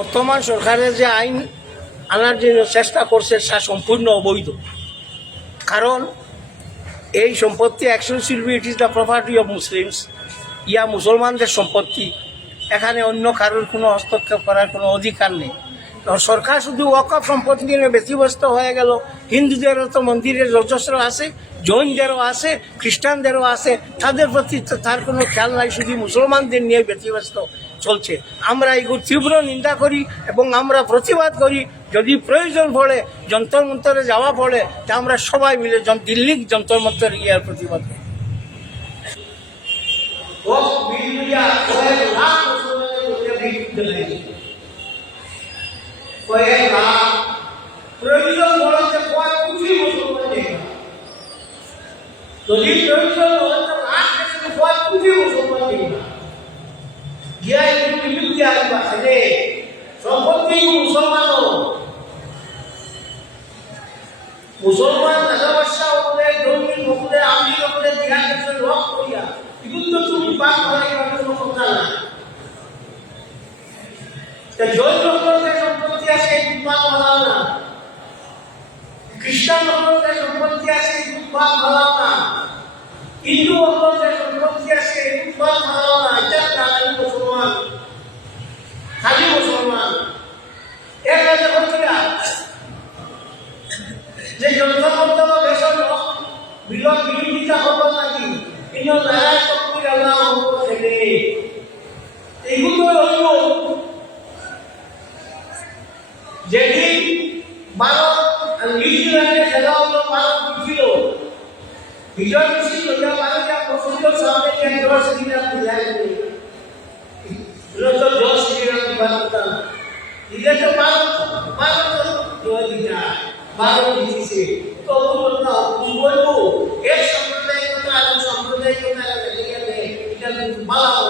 বর্তমান সরকারের যে আইন আনার জন্য চেষ্টা করছে তা সম্পূর্ণ অবৈধ। কারণ এই সম্পত্তি exclusively it is the property of Muslims, ইয়া মুসলমানদের সম্পত্তি। এখানে অন্য কারোর কোনো হস্তক্ষেপ করার কোনো অধিকার নেই। সরকার শুধু ওয়াকফ সম্পত্তি নিয়ে ব্যতিব্যস্ত হয়ে গেল। হিন্দুদেরও তো মন্দিরের যজস্র আছে, জৈনদেরও আছে, খ্রিস্টানদেরও আছে, তাদের প্রতি তো তার কোনো খেয়াল নাই, শুধু মুসলমানদের নিয়ে ব্যতিব্যস্ত চলছে। আমরা এগুলো তীব্র নিন্দা করি এবং আমরা প্রতিবাদ করি। যদি প্রয়োজন পড়ে যন্তর মন্তরে যাওয়া পড়ে তা আমরা সবাই মিলে দিল্লি যন্তর মন্তরে গিয়ে প্রতিবাদ করি। প্রয়োজন বলতে কোটি মুসলমান যদি প্রয়োজন বলতে কোটি মুসলমান গিয়া বিলুপ্তি আসবে সম্পত্তি মুসলমান মুসলমান ভাষাভাষা ওদের ধর্মী ওদের আমি ওদের বিহার রক করিয়া এগুলো তো তুমি পাক করাই কোনো কথা না। জৈন লোকদের সম্পত্তি আছে পাক করাও না, খ্রিস্টান লোকদের সম্পত্তি আছে পাক করাও না, হিন্দু লোকদের সম্পত্তি আছে পাক করাও না। এটা খালি মুসলমান, খালি মুসলমান এক হাজার বন্ধুরা যে যন্ত্রমন্ত্র দেশের বিরোধিতা হব নাকি কিন্তু নারায় শক্তি আল্লাহ ছেলে এইগুলো হইল যেদিন ভারত নিউজিল্যান্ডে খেলা হলো, ভারত জিতল, বিজয় খুশি হইয়া ভারতীয় প্রফুল্ল সামনে ভারত জিতেছে। তো বলবো এক সম্প্রদায় কথা আর সম্প্রদায় কথা এটা কিন্তু ভালো